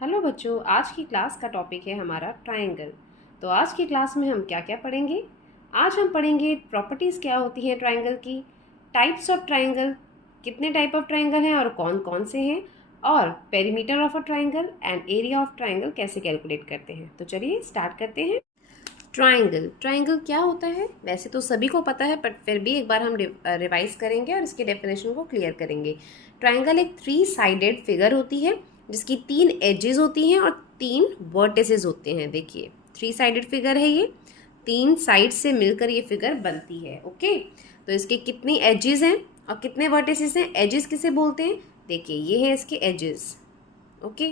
Hello बच्चों, आज की क्लास का टॉपिक है हमारा ट्रायंगल। तो आज की क्लास में हम क्या क्या पढ़ेंगे? आज हम पढ़ेंगे प्रॉपर्टीज़ क्या होती हैं ट्रायंगल की, टाइप्स ऑफ ट्रायंगल, कितने टाइप ऑफ ट्रायंगल हैं और कौन कौन से हैं, और perimeter of a triangle and area of triangle कैसे कैलकुलेट करते हैं। तो चलिए स्टार्ट करते हैं। ट्रायंगल ट्रायंगल क्या होता है? वैसे तो सभी को पता है, बट फिर भी एक बार हम रिवाइज करेंगे और इसके डेफिनेशन को क्लियर करेंगे। ट्रायंगल एक 3 साइडेड फिगर होती है जिसकी 3 एजेस होती हैं और 3 वर्टिसेस होते हैं। देखिए 3 साइडेड फिगर है ये, 3 साइड से मिलकर ये फिगर बनती है। ओके, तो इसके कितने एजेस हैं और कितने वर्टिसेस हैं? एजेस किसे बोलते हैं? देखिए ये है इसके एजेस। ओके,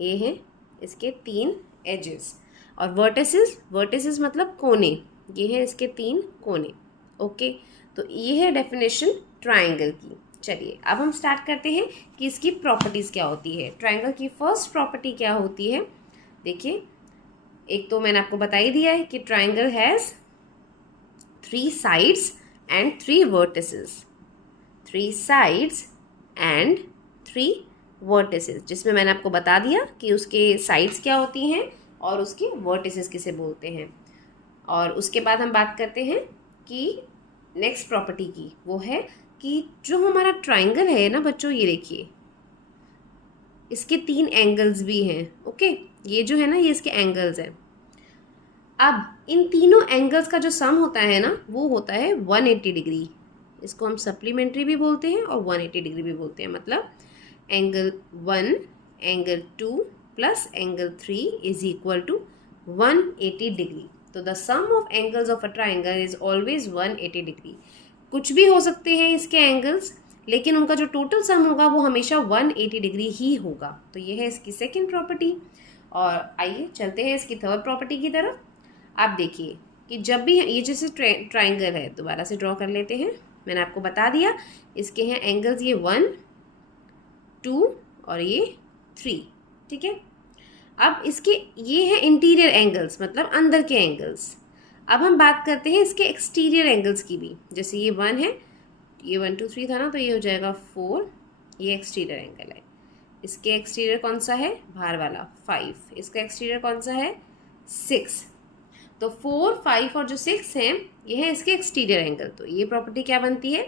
ये हैं इसके 3 एजेस। और वर्टिसेस, वर्टिसेस मतलब कोने, ये है इसके 3 कोने। ओके, तो ये है डेफिनेशन ट्रायंगल की। चलिए अब हम स्टार्ट करते हैं कि इसकी प्रॉपर्टीज़ क्या होती है। ट्रायंगल की फर्स्ट प्रॉपर्टी क्या होती है? देखिए, एक तो मैंने आपको बता ही दिया है कि triangle has 3 sides and 3 vertices. 3 sides and 3 vertices, जिसमें मैंने आपको बता दिया कि उसके साइड्स क्या होती हैं और उसके वर्टिसेस किसे बोलते हैं। और उसके बाद हम बात करते हैं कि नेक्स्ट प्रॉपर्टी की, वो है कि जो हमारा ट्रायंगल है ना बच्चों, ये देखिए इसके 3 एंगल्स भी हैं। ओके, ये जो है ना, ये इसके एंगल्स हैं। अब इन तीनों एंगल्स का जो सम होता है ना, वो होता है 180 डिग्री। इसको हम सप्लीमेंट्री भी बोलते हैं और 180 डिग्री भी बोलते हैं। मतलब angle 1, angle 2 plus angle 3 is equal to 180 degree. तो the sum of angles of a triangle is always 180 degree. कुछ भी हो सकते हैं इसके एंगल्स, लेकिन उनका जो टोटल सम होगा वो हमेशा 180 डिग्री ही होगा। तो ये है इसकी सेकेंड प्रॉपर्टी। और आइए चलते हैं इसकी थर्ड प्रॉपर्टी की तरफ। आप देखिए कि जब भी ये जैसे ट्राइंगल है, दोबारा से ड्रॉ कर लेते हैं। मैंने आपको बता दिया इसके हैं एंगल्स, ये 1, 2 और ये 3। ठीक है, अब इसके ये है इंटीरियर एंगल्स, मतलब अंदर के एंगल्स। अब हम बात करते हैं इसके एक्सटीरियर एंगल्स की भी। जैसे ये 1 है, ये 1 2 3 था ना, तो ये हो जाएगा 4। ये एक्सटीरियर एंगल है। इसके एक्सटीरियर कौन सा है? बाहर वाला 5। इसका एक्सटीरियर कौन सा है? 6। तो 4, 5 और जो 6 हैं, ये है इसके एक्सटीरियर एंगल। तो ये प्रॉपर्टी क्या बनती है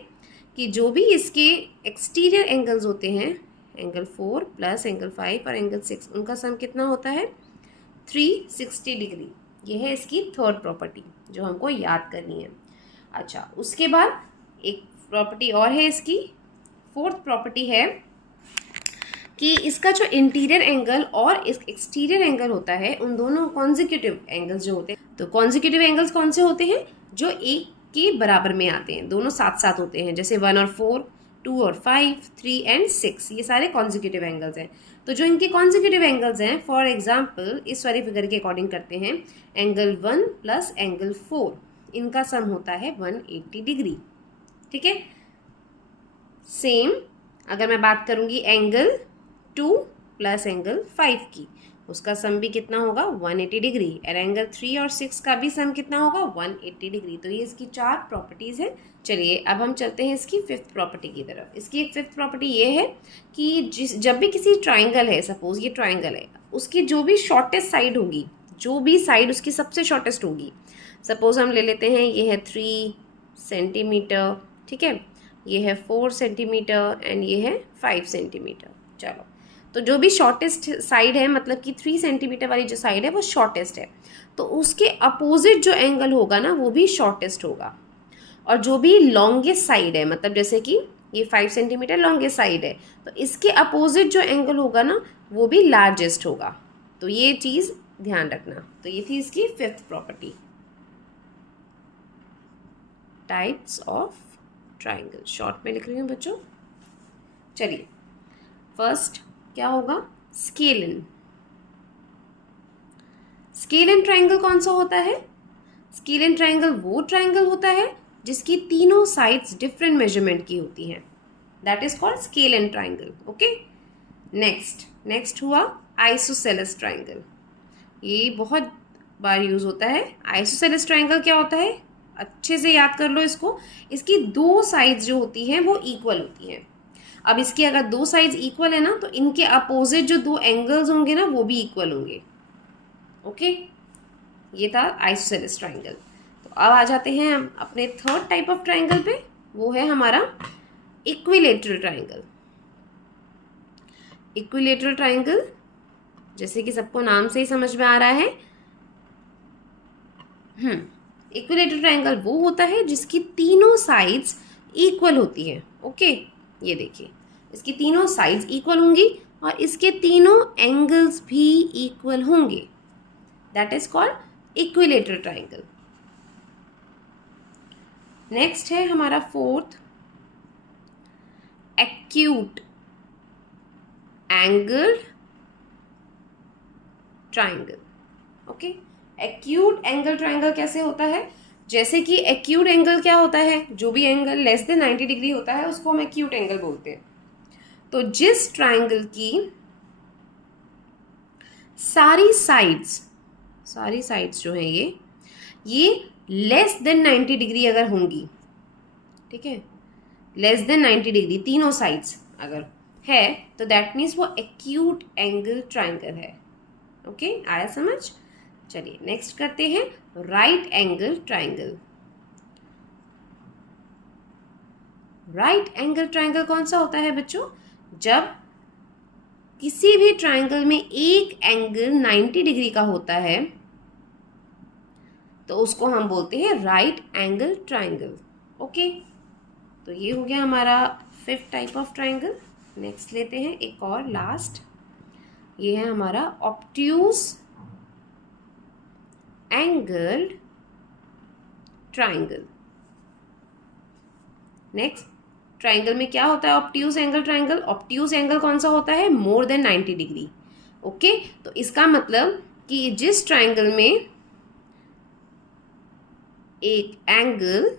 कि जो भी इसके एक्सटीरियर एंगल्स होते हैं, एंगल 4 प्लस एंगल 5 और एंगल 6, उनका सम कितना होता है? 360 डिग्री। ये है इसकी थर्ड प्रॉपर्टी जो हमको याद करनी है। अच्छा, उसके बाद एक प्रॉपर्टी और है इसकी, फोर्थ प्रॉपर्टी है कि इसका जो इंटीरियर एंगल और इस एक्सटीरियर एंगल होता है, उन दोनों कॉन्जिक्यूटिव एंगल्स जो होते हैं, तो कॉन्जिक्यूटिव एंगल्स कौन से होते हैं? जो एक के बराबर में आते हैं, दोनों साथ साथ होते हैं। जैसे 1 और 4, 2 और 5, 3 एंड 6, ये सारे कॉन्जिक्यूटिव एंगल्स हैं। तो जो इनके कॉन्जिक्यूटिव एंगल्स हैं, फॉर एग्जाम्पल इस वाली फिगर के अकॉर्डिंग करते हैं, एंगल 1 प्लस एंगल 4, इनका सम होता है 180 डिग्री। ठीक है, सेम अगर मैं बात करूंगी एंगल 2 प्लस एंगल 5 की, उसका सम भी कितना होगा? 180 डिग्री। और एंगल 3 और 6 का भी सम कितना होगा? 180 डिग्री। तो ये इसकी 4 प्रॉपर्टीज़ है। चलिए अब हम चलते हैं इसकी फिफ्थ प्रॉपर्टी की तरफ। इसकी एक फिफ्थ प्रॉपर्टी ये है कि जब भी किसी ट्राइंगल है, सपोज ये ट्राइंगल है, उसकी जो भी शॉर्टेस्ट साइड होगी, जो भी साइड उसकी सबसे शॉर्टेस्ट होगी, सपोज हम ले लेते हैं ये है 3 सेंटीमीटर, ठीक है, ये है 4 सेंटीमीटर एंड ये है 5 सेंटीमीटर। चलो, तो जो भी शॉर्टेस्ट साइड है, मतलब कि 3 सेंटीमीटर वाली जो साइड है वो शॉर्टेस्ट है, तो उसके अपोजिट जो एंगल होगा ना, वो भी शॉर्टेस्ट होगा। और जो भी लॉन्गेस्ट साइड है, मतलब जैसे कि ये 5 सेंटीमीटर लॉन्गेस्ट साइड है, तो इसके अपोजिट जो एंगल होगा ना, वो भी लार्जेस्ट होगा। तो ये चीज़ ध्यान रखना। तो ये थी इसकी fifth property, types of triangle. Short में लिख रही हूँ बच्चों। चलिए, फर्स्ट क्या होगा? स्केलन। स्केलन ट्राइंगल कौन सा होता है? स्केलन ट्राइंगल वो ट्राइंगल होता है जिसकी तीनों साइड्स डिफरेंट मेजरमेंट की होती हैं, that is called scalene triangle. Okay, next हुआ आइसोसेलेस ट्राइंगल। ये बहुत बार यूज होता है। आइसोसेलेस ट्राइंगल क्या होता है? अच्छे से याद कर लो इसको। इसकी 2 साइड्स जो होती हैं वो इक्वल होती हैं। अब इसकी अगर दो साइड्स इक्वल है ना, तो इनके अपोजिट जो दो एंगल्स होंगे ना वो भी इक्वल होंगे। ओके, ये था आइसोसेलेस ट्राइंगल। तो अब आ जाते हैं हम अपने थर्ड टाइप ऑफ ट्राइंगल पे, वो है हमारा इक्विलेटरल ट्राइंगल। इक्विलेटरल ट्राइंगल जैसे कि सबको नाम से ही समझ में आ रहा है, इक्विलेटरल ट्राइंगल वो होता है जिसकी तीनों साइड्स इक्वल होती है। ओके, ये देखिए, इसकी तीनों साइड्स इक्वल होंगी और इसके तीनों एंगल्स भी इक्वल होंगे। That is called equilateral triangle. Next है हमारा fourth, acute angle triangle. Okay, acute angle triangle कैसे होता है? जैसे कि एक्यूट एंगल क्या होता है, जो भी एंगल लेस देन 90 डिग्री होता है उसको हम एक्यूट एंगल बोलते हैं। तो जिस ट्राइंगल की सारी साइड्स जो है ये लेस देन 90 डिग्री अगर होंगी, ठीक है, लेस देन 90 डिग्री तीनों साइड्स अगर है, तो दैट मीन्स वो एक्यूट एंगल ट्राइंगल है। ओके, आया समझ? चलिए नेक्स्ट करते हैं right angle triangle. Right angle triangle कौन सा होता है बच्चों? जब किसी भी ट्राइंगल में एक एंगल 90 डिग्री का होता है तो उसको हम बोलते हैं राइट एंगल ट्राइंगल। ओके, तो ये हो गया हमारा fifth type of triangle. Next लेते हैं एक और लास्ट, ये है हमारा obtuse angle triangle. Next, triangle में क्या होता है obtuse angle triangle? Obtuse angle कौन सा होता है? More than 90 degree. ओके, तो इसका मतलब कि जिस ट्राइंगल में एक एंगल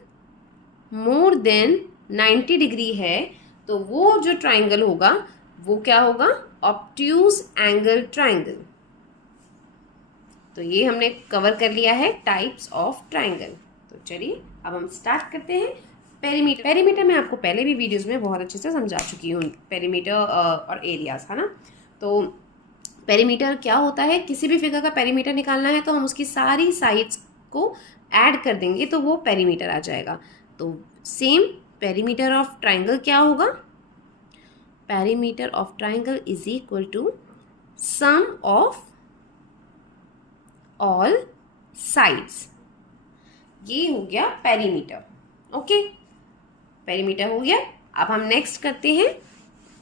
मोर देन 90 डिग्री है तो वो जो ट्राइंगल होगा वो क्या होगा? Obtuse angle triangle. तो ये हमने कवर कर लिया है टाइप्स ऑफ ट्राइंगल। तो चलिए अब हम स्टार्ट करते हैं पेरीमीटर। पेरीमीटर मैं आपको पहले भी वीडियोस में बहुत अच्छे से समझा चुकी हूँ, पेरीमीटर और एरियाज, है ना। तो पेरीमीटर क्या होता है? किसी भी फिगर का पेरीमीटर निकालना है तो हम उसकी सारी साइड्स को ऐड कर देंगे तो वो पेरीमीटर आ जाएगा। तो सेम पेरीमीटर ऑफ ट्राइंगल क्या होगा? Perimeter of triangle is equal to sum of all sides. ये हो गया पेरीमीटर। ओके, पेरीमीटर हो गया। अब हम नेक्स्ट करते हैं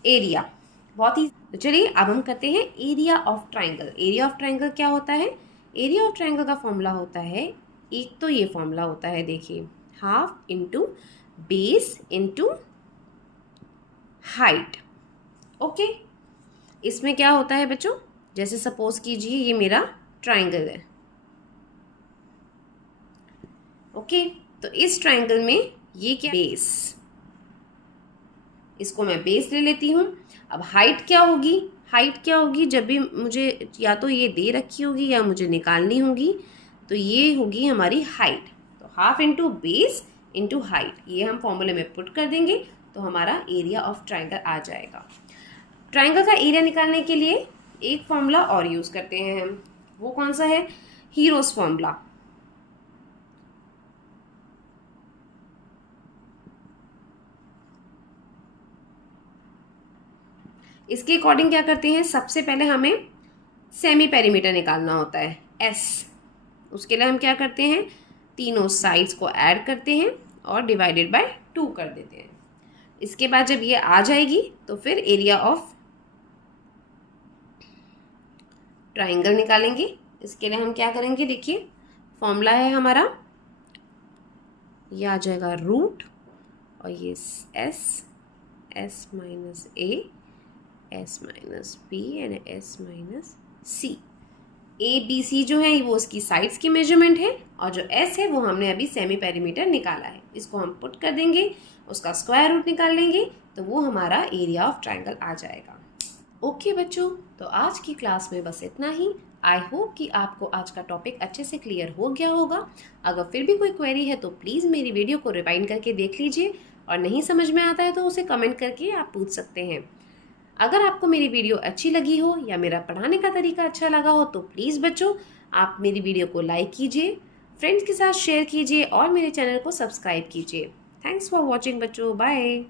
एरिया। बहुत ही, तो चलिए अब हम करते हैं area of triangle. Area of triangle क्या होता है? एरिया ऑफ ट्राइंगल का फॉर्मूला होता है, एक तो ये फॉर्मूला होता है, देखिए, half into base into height. Okay, इसमें क्या होता है बच्चों? जैसे सपोज कीजिए ये मेरा ट्राइंगल है। ओके, तो इस ट्राइंगल में ये क्या? बेस, इसको मैं बेस ले लेती हूँ। अब हाइट क्या होगी? हाइट क्या होगी? जब भी मुझे या तो ये दे रखी होगी या मुझे निकालनी होगी, तो ये होगी हमारी हाइट। तो half into base into height, ये हम फॉर्मूले में पुट कर देंगे तो हमारा एरिया ऑफ ट्राइंगल आ जाएगा। ट्राइंगल का एरिया निकालने के लिए एक फॉर्मूला और यूज करते हैं हम, वो कौन सा है? Heroes formula. इसके अकॉर्डिंग क्या करते हैं? सबसे पहले हमें सेमी पेरीमीटर निकालना होता है, एस। उसके लिए हम क्या करते हैं? तीनों साइड्स को ऐड करते हैं और डिवाइडेड बाय 2 कर देते हैं। इसके बाद जब ये आ जाएगी तो फिर एरिया ऑफ ट्राइंगल निकालेंगे। इसके लिए हम क्या करेंगे? देखिए, फॉर्मूला है हमारा, ये आ जाएगा रूट और ये S minus A, S minus B and S minus C. A B C जो है वो उसकी साइड्स की मेजरमेंट है और जो एस है वो हमने अभी सेमी पेरीमीटर निकाला है। इसको हम पुट कर देंगे, उसका स्क्वायर रूट निकाल लेंगे तो वो हमारा एरिया ऑफ ट्राइंगल आ जाएगा। ओके बच्चों, तो आज की क्लास में बस इतना ही। आई होप कि आपको आज का टॉपिक अच्छे से क्लियर हो गया होगा। अगर फिर भी कोई क्वेरी है तो प्लीज़ मेरी वीडियो को रिवाइंड करके देख लीजिए। और नहीं समझ में आता है तो उसे कमेंट करके आप पूछ सकते हैं। अगर आपको मेरी वीडियो अच्छी लगी हो या मेरा पढ़ाने का तरीका अच्छा लगा हो तो प्लीज़ बच्चों आप मेरी वीडियो को लाइक कीजिए, फ्रेंड्स के साथ शेयर कीजिए और मेरे चैनल को सब्सक्राइब कीजिए। थैंक्स फॉर वॉचिंग बच्चों, बाय।